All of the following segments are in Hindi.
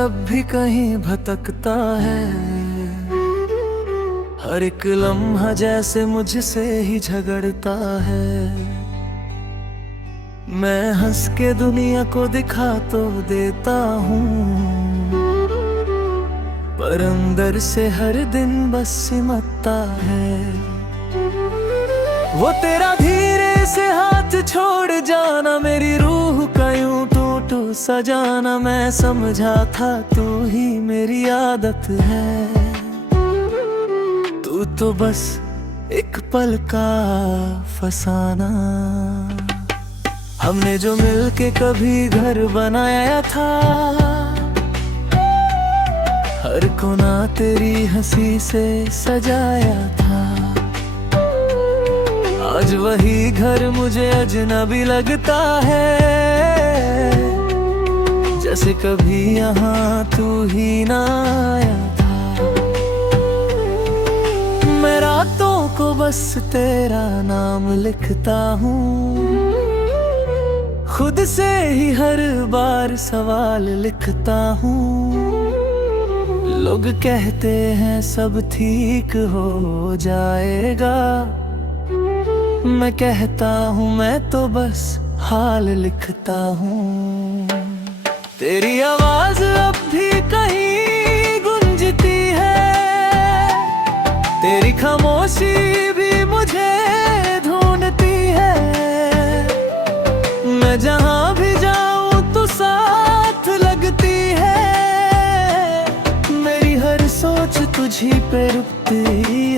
अब भी कहीं भटकता है। हर एक लम्हा जैसे मुझसे ही झगड़ता है। मैं हंस के दुनिया को दिखा तो देता हूँ, पर अंदर से हर दिन बस सिमटता है। वो तेरा धीरे से हाथ छोड़ जाना, मेरी रूह का यूं टूट सजाना। मैं समझा था तू ही मेरी आदत है, तू तो बस एक पल का फसाना। हमने जो मिलके कभी घर बनाया था, हर कोना तेरी हंसी से सजाया था। आज वही घर मुझे अजनबी लगता है, जैसे कभी यहाँ तू ही ना आया था। मैं रातों को बस तेरा नाम लिखता हूँ, खुद से ही हर बार सवाल लिखता हूँ। लोग कहते हैं सब ठीक हो जाएगा, मैं कहता हूँ मैं तो बस हाल लिखता हूँ। तेरी आवाज अब भी कहीं गूंजती है, तेरी खामोशी भी मुझे ढूंढती है। मैं जहाँ भी जाऊँ तू साथ लगती है, मेरी हर सोच तुझी पे रुकती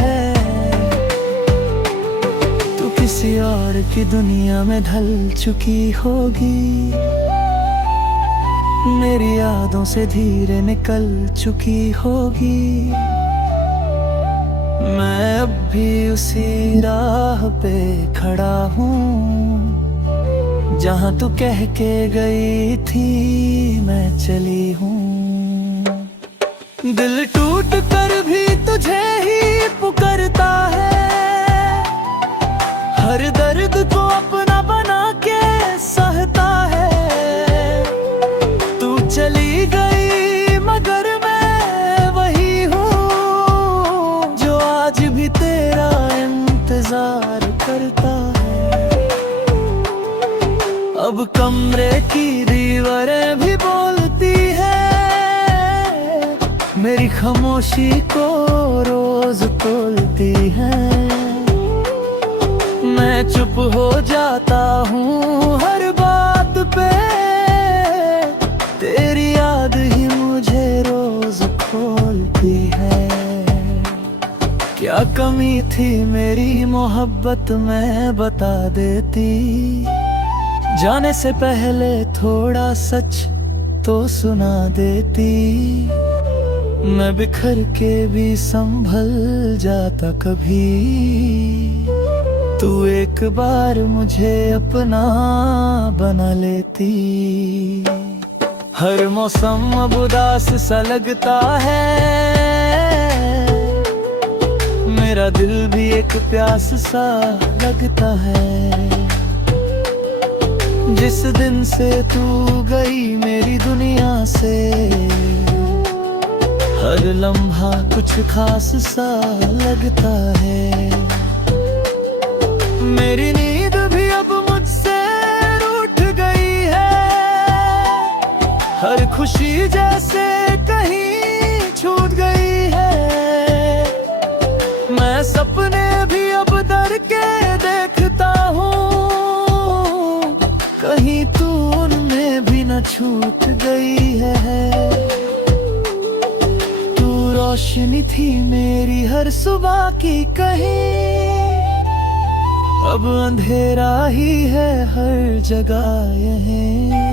है। तू किसी और की दुनिया में ढल चुकी होगी, मेरी यादों से धीरे निकल चुकी होगी। मैं अब भी उसी राह पे खड़ा हूँ, जहाँ तू कह के गई थी मैं चली हूँ। दिल टूट कर भी तुझे ही पुकारता है, हर दर्द को अपना बना के सहता है। तू चली गई मगर मैं वही हूँ, जो आज भी तेरा इंतजार करता है। अब कमरे की दीवारें भी बोलती है, मेरी खामोशी को रोज तोलती है। मैं चुप हो जाता हूँ हर बात पे, तेरी याद ही मुझे रोज खोलती है। क्या कमी थी मेरी मोहब्बत में बता देती, जाने से पहले थोड़ा सच तो सुना देती। मैं बिखर के भी संभल जाता कभी, तू एक बार मुझे अपना बना लेती। हर मौसम अब उदास सा लगता है, मेरा दिल भी एक प्यास सा लगता है। जिस दिन से तू गई मेरी दुनिया से, हर लम्हा कुछ खास सा लगता है। मेरी नींद भी अब मुझसे रूठ गई है, हर खुशी जैसे कहीं छूट गई है। मैं सपने भी अब डर के देखता हूँ, कहीं तू उनमें भी न छूट गई है। तू रोशनी थी मेरी हर सुबह की कहीं, अब अंधेरा ही है हर जगह यहीं।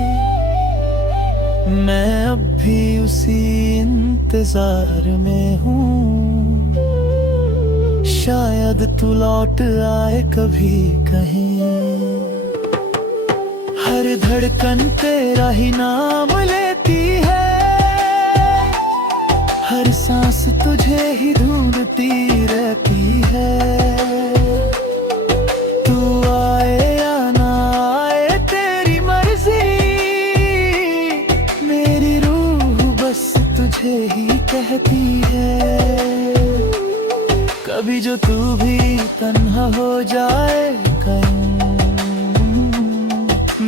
मैं अब भी उसी इंतजार में हूँ, शायद तू लौट आए कभी कहीं। हर धड़कन तेरा ही नाम लेती है, हर सांस तुझे ही ढूंढती रहती है। तू आए या ना आए तेरी मर्जी, मेरी रूह बस करती है। कभी जो तू भी तन्हा हो जाए कहीं,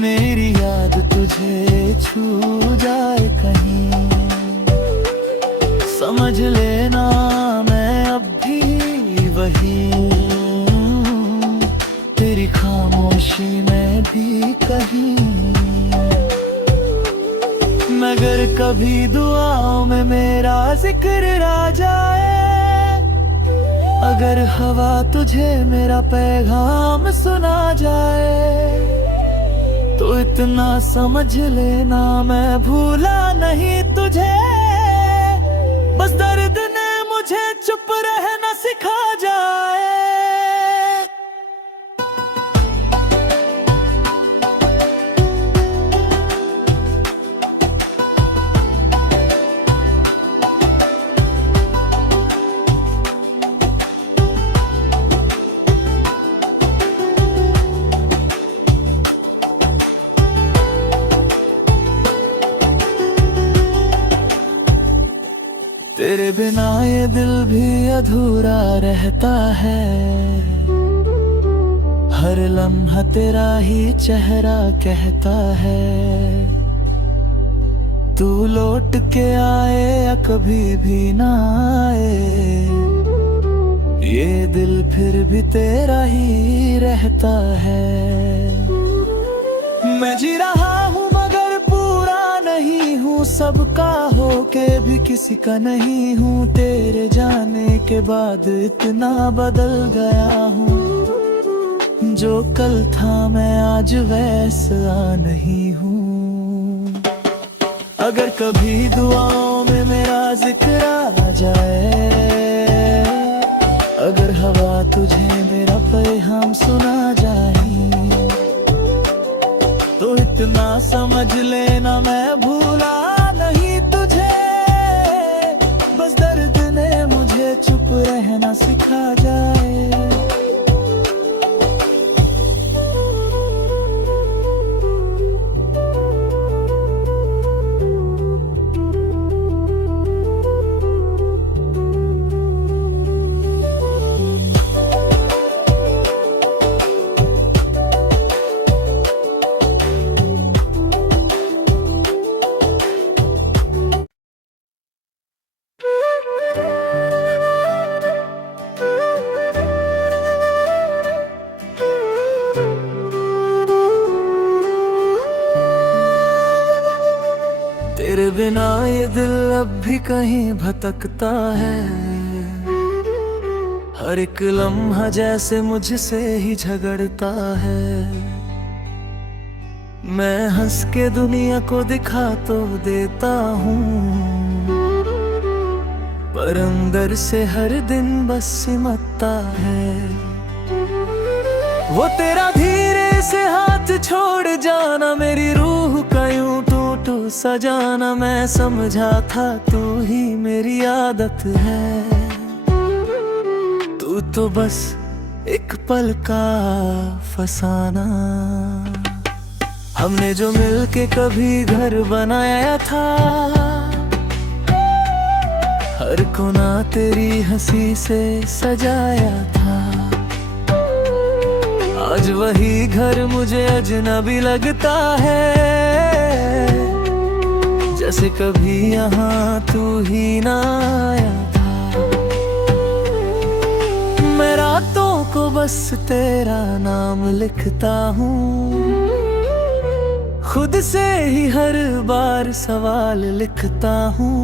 मेरी याद तुझे छू जाए कहीं, समझ लेना मैं अब भी वही हूँ, तेरी खामोशी में भी कहीं। मगर कभी दुआओं में मेरा जिक्र आ जाए, अगर हवा तुझे मेरा पैगाम सुना जाए, तो इतना समझ लेना मैं भूला नहीं तुझे। बस दर्द ने मुझे चुप रहना सिखा जाए। तेरे बिना ये दिल भी अधूरा रहता है, हर लम्हा तेरा ही चेहरा कहता है। तू लौट के आए या कभी भी ना आए, ये दिल फिर भी तेरा ही रहता है। मैं जी रहा हूँ मगर पूरा नहीं हूँ, सबका हो के भी किसी का नहीं हूँ। तेरे जाने के बाद इतना बदल गया हूँ, जो कल था मैं आज वैसा नहीं हूँ। अगर कभी दुआओं में मेरा जिक्र आ जाए, अगर हवा तुझे मेरा पैगाम सुना जाए, तो इतना समझ लेना मैं भूला नहीं तुझे। बस दर्द ने मुझे चुप रहना सिखा जाए। तेरे बिना ये दिल अब भी कहीं भटकता है, हर एक लम्हा जैसे मुझसे ही झगड़ता है। मैं हंस के दुनिया को दिखा तो देता हूँ, पर अंदर से हर दिन बस सिमटता है। वो तेरा धीरे से हाथ छोड़ जाना, मेरी रूह का यूं टूट सा जाना, मैं समझा था तू ही मेरी आदत है। तू तो बस एक पल का फसाना, हमने जो मिलके कभी घर बनाया था, हर कोना तेरी हंसी से सजाया था। आज वही घर मुझे अजनबी लगता है, जैसे कभी यहाँ तू ही ना आया था। मैं रातों को बस तेरा नाम लिखता हूँ, खुद से ही हर बार सवाल लिखता हूँ।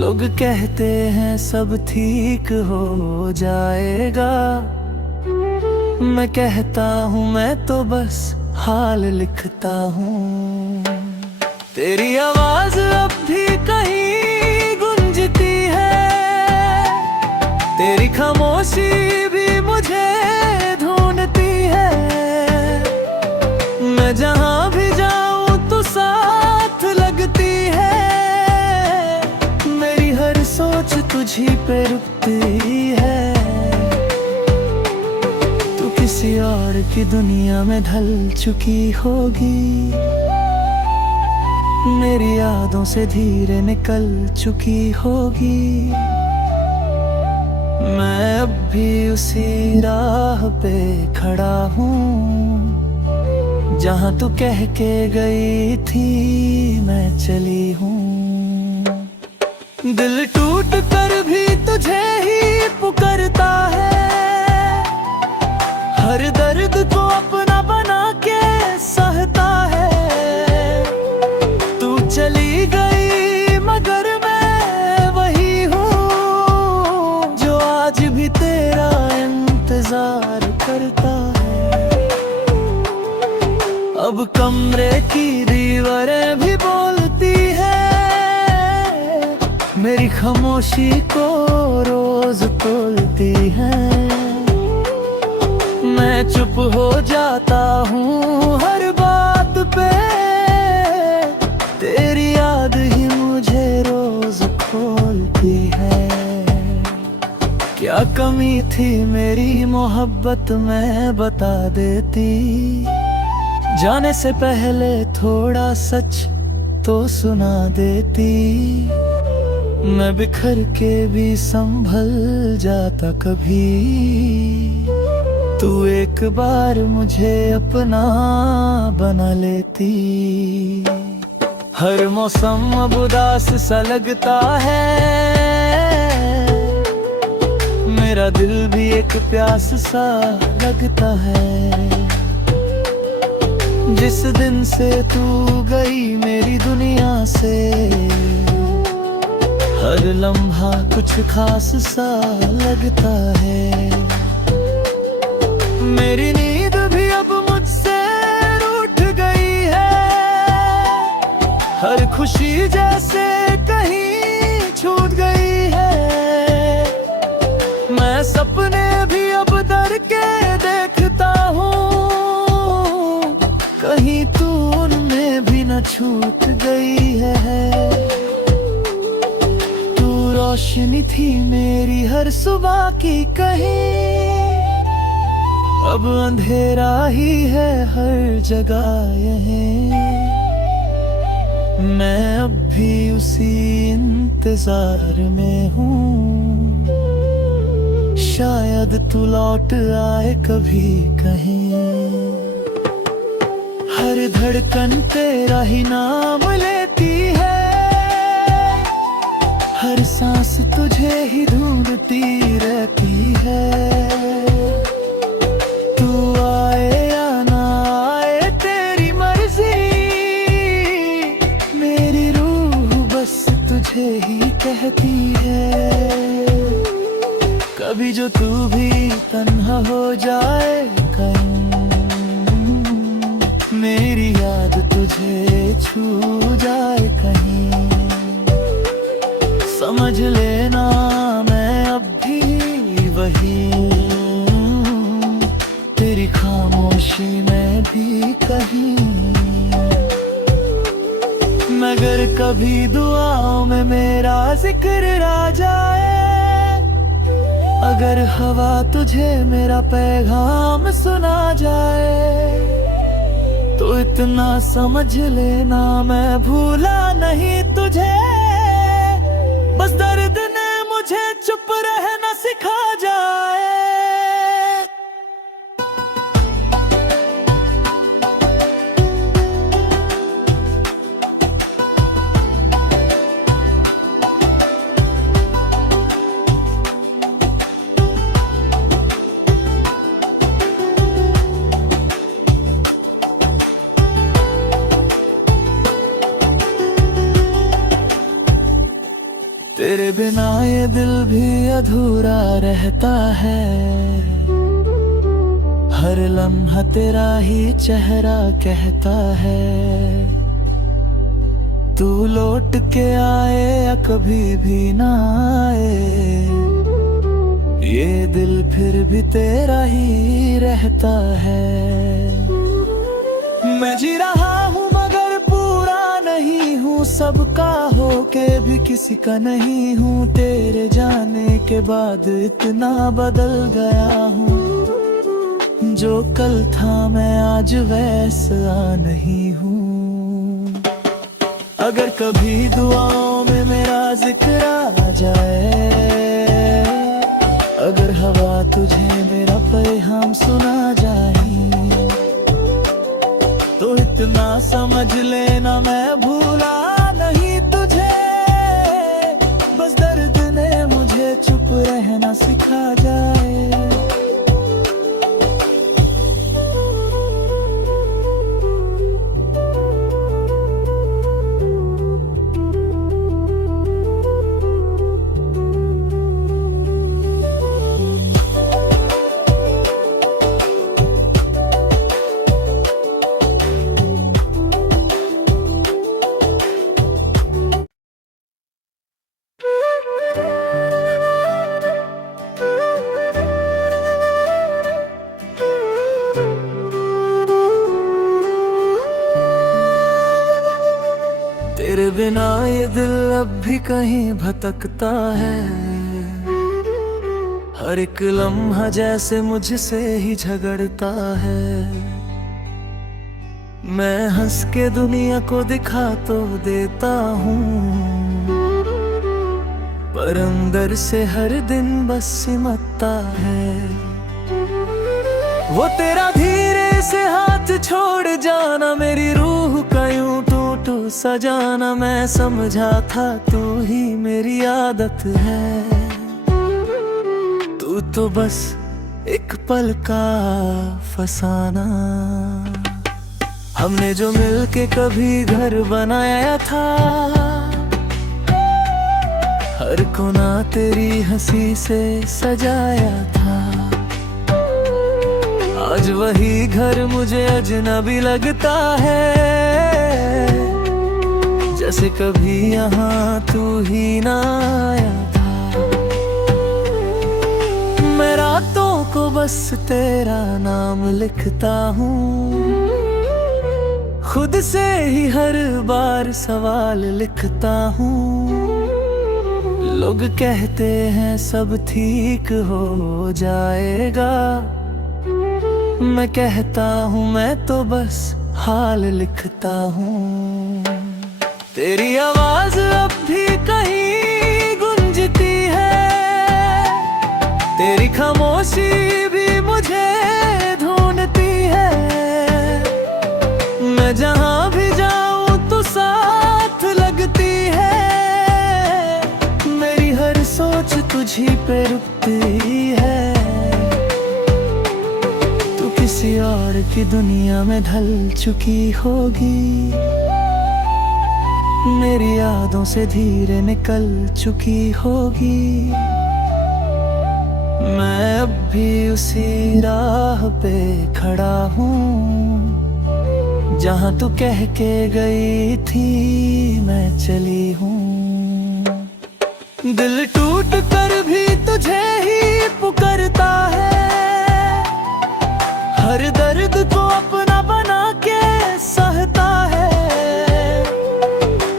लोग कहते हैं सब ठीक हो जाएगा, मैं कहता हूँ मैं तो बस हाल लिखता हूँ। तेरी आवाज अब भी कहीं गूंजती है, तेरी खामोशी भी मुझे ढूंढती है। मैं जहाँ भी जाऊँ तू साथ लगती है, मेरी हर सोच तुझी पे रुकती है। किसी और की दुनिया में ढल चुकी होगी, मेरी यादों से धीरे निकल चुकी होगी। मैं अब भी उसी राह पे खड़ा हूँ, जहाँ तू कह के गई थी मैं चली हूँ। दिल टूट कर भी तुझे ही पुकारता है, हर दर्द को अपना बना के सहता है। तू चली गई मगर मैं वही हूँ, जो आज भी तेरा इंतजार करता है। अब कमरे की दीवारें भी बोलती है, मेरी खामोशी को रोज तोलती है। मैं चुप हो जाता हूँ हर बात पे, तेरी याद ही मुझे रोज खोलती है। क्या कमी थी मेरी मोहब्बत में बता देती, जाने से पहले थोड़ा सच तो सुना देती। मैं बिखर के भी संभल जाता कभी, तू एक बार मुझे अपना बना लेती। हर मौसम अब उदास सा लगता है, मेरा दिल भी एक प्यास सा लगता है। जिस दिन से तू गई मेरी दुनिया से, हर लम्हा कुछ खास सा लगता है। मेरी नींद भी अब मुझसे रूठ गई है, हर खुशी जैसे कहीं छूट गई है। मैं सपने भी अब डर के देखता हूँ, कहीं तू उनमें भी न छूट गई है। तू रोशनी थी मेरी हर सुबह की कहीं, अब अंधेरा ही है हर जगह यहीं। मैं अब भी उसी इंतजार में हूँ, शायद तू लौट आए कभी कहीं। हर धड़कन तेरा ही नाम लेती है, हर सांस तुझे ही ढूंढती रहती है। तू आए या ना आए तेरी मर्जी, मेरी रूह बस तुझे ही कहती है। कभी जो तू भी तन्हा हो जाए कहीं, मेरी याद तुझे छू जाए कहीं, समझ लेना मैं अब भी वही हूँ, तेरी खामोशी में भी कहीं। मगर कभी दुआओं में मेरा जिक्र आ जाए, अगर हवा तुझे मेरा पैगाम सुना जाए, तो इतना समझ लेना मैं भूला नहीं तुझे। बस दर्द ने मुझे चुप रहना सिखा जाए। तेरे बिना ये दिल भी अधूरा रहता है, हर लम्हा तेरा ही चेहरा कहता है। तू लौट के आए या कभी भी ना आए, ये दिल फिर भी तेरा ही रहता है। मैं जी रहा हूँ मगर पूरा नहीं हूँ, सबका होके भी किसी का नहीं हूँ। तेरे जाने के बाद इतना बदल गया हूँ, जो कल था मैं आज वैसा नहीं हूँ। अगर कभी दुआओं में मेरा जिक्र आ जाए, अगर हवा तुझे मेरा पैगाम सुना जाए, तो इतना समझ लेना मैं भूला नहीं तुझे। बस दर्द ने मुझे चुप रहना सिखा जाए। तेरे बिना ये दिल अब भी कहीं भटकता है, हर एक लम्हा जैसे मुझसे ही झगड़ता है। मैं हंस के दुनिया को दिखा तो देता हूँ, पर अंदर से हर दिन बस सिमटता है। वो तेरा धीरे से हाथ छोड़ जाना, मेरी रूह का यूं टूट सजाना, मैं समझा था तू ही मेरी आदत है। तू तो बस एक पल का फसाना। हमने जो मिलके कभी घर बनाया था, हर कोना तेरी हंसी से सजाया था। आज वही घर मुझे अजनबी लगता है, जैसे कभी यहाँ तू ही ना आया था। मैं रातों को बस तेरा नाम लिखता हूँ, खुद से ही हर बार सवाल लिखता हूँ। लोग कहते हैं सब ठीक हो जाएगा, मैं कहता हूँ मैं तो बस हाल लिखता हूँ। तेरी आवाज अब भी कहीं गूंजती है, तेरी खामोशी भी मुझे ढूंढती है। मैं जहाँ भी जाऊँ तू साथ लगती है, मेरी हर सोच तुझी पे रुकती है। किसी और की दुनिया में ढल चुकी होगी, मेरी यादों से धीरे निकल चुकी होगी। मैं अब भी उसी राह पे खड़ा हूँ, जहाँ तू कह के गई थी मैं चली हूँ। दिल टूट कर भी तुझे ही पुकारता है, हर दर्द को अपना बना के सहता है।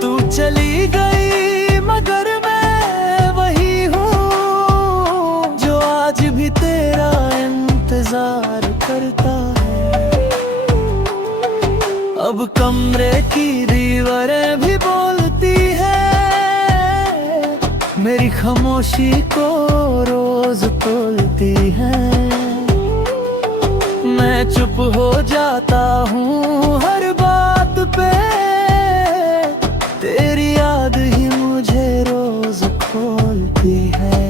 तू चली गई मगर मैं वही हूँ, जो आज भी तेरा इंतजार करता है। अब कमरे की दीवारें भी बोलती है, मेरी खामोशी को रोज तोलती है। मैं चुप हो जाता हूँ हर बात पे, तेरी याद ही मुझे रोज खोलती है।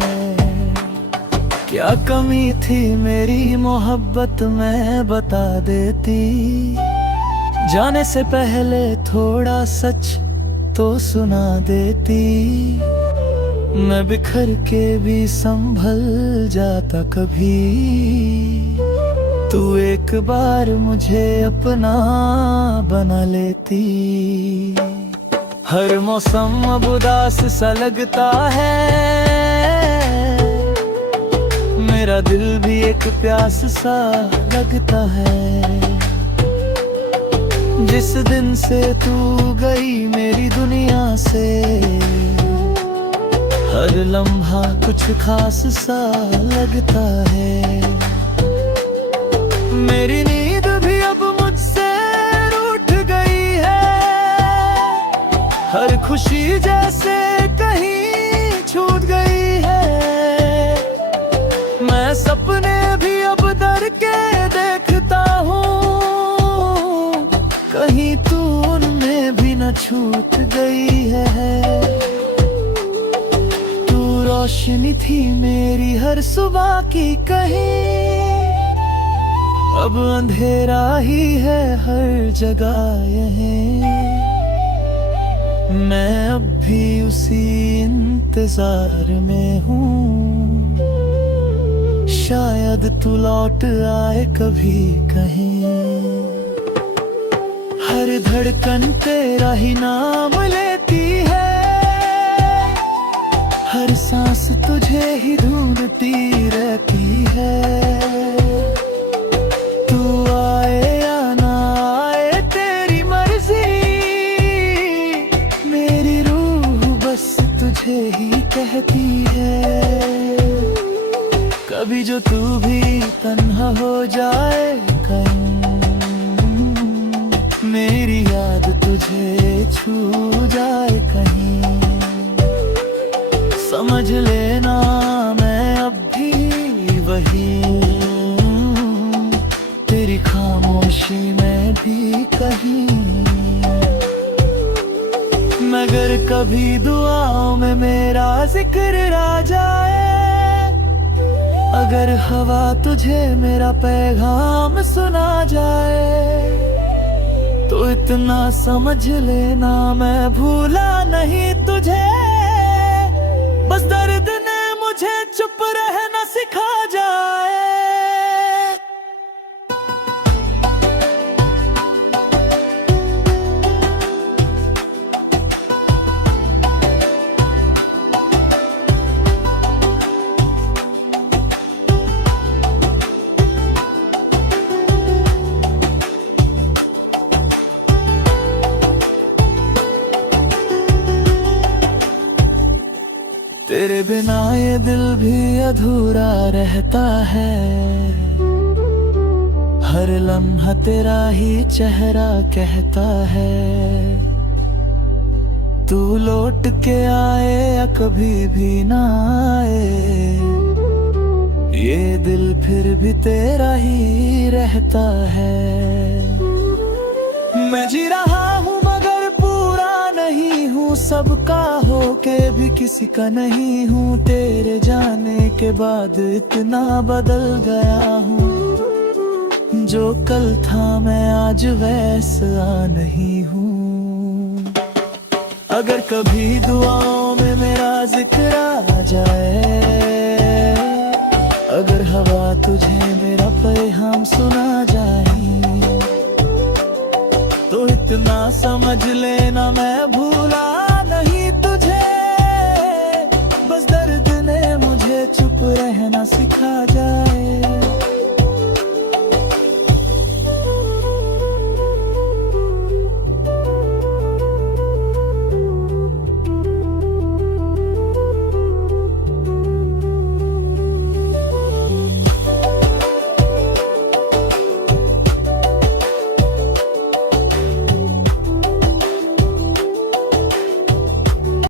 क्या कमी थी मेरी मोहब्बत में बता देती, जाने से पहले थोड़ा सच तो सुना देती। मैं बिखर के भी संभल जाता कभी, तू एक बार मुझे अपना बना लेती। हर मौसम अब उदास सा लगता है, मेरा दिल भी एक प्यास सा लगता है। जिस दिन से तू गई मेरी दुनिया से, हर लम्हा कुछ खास सा लगता है। मेरी नींद भी अब मुझसे रूठ गई है, खुशी जैसे कहीं छूट गई है। मैं सपने भी अब डर के देखता हूँ, कहीं तू उनमें भी न छूट गई है। तू रोशनी थी मेरी हर सुबह की, कहीं अब अंधेरा ही है हर जगह यहीं। मैं अब भी उसी इंतजार में हूँ, शायद तू लौट आए कभी कहीं। हर धड़कन तेरा ही नाम लेती है, हर सांस तुझे ही ढूंढती रहती है। तू आए या ना आए तेरी मर्जी, मेरी रूह बस तुझे ही कहती है। कभी जो तू भी तन्हा हो जाए कहीं, मेरी याद तुझे छू जाए कहीं, समझ लेना मैं अब भी वही हूँ, तेरी खामोशी में भी कहीं। मगर कभी दुआओं में मेरा जिक्र आ जाए, अगर हवा तुझे मेरा पैगाम सुना जाए, तो इतना समझ लेना मैं भूला नहीं तुझे। बस दर्द ने मुझे चुप रहना सिखा जाए। तेरे बिना ये दिल भी अधूरा रहता है, हर लम्हा तेरा ही चेहरा कहता है। तू लौट के आए या कभी भी ना आए, ये दिल फिर भी तेरा ही रहता है। मैं जी रहा हूँ मगर पूरा नहीं हूँ, सबका होके भी किसी का नहीं हूँ। तेरे जाने के बाद इतना बदल गया हूँ, जो कल था मैं आज वैसा नहीं हूँ। अगर कभी दुआओं में मेरा जिक्र आ जाए, अगर हवा तुझे मेरा पैगाम सुना जाए, तो इतना समझ लेना मैं भूला नहीं तुझे। बस दर्द ने मुझे चुप रहना सिखा जा।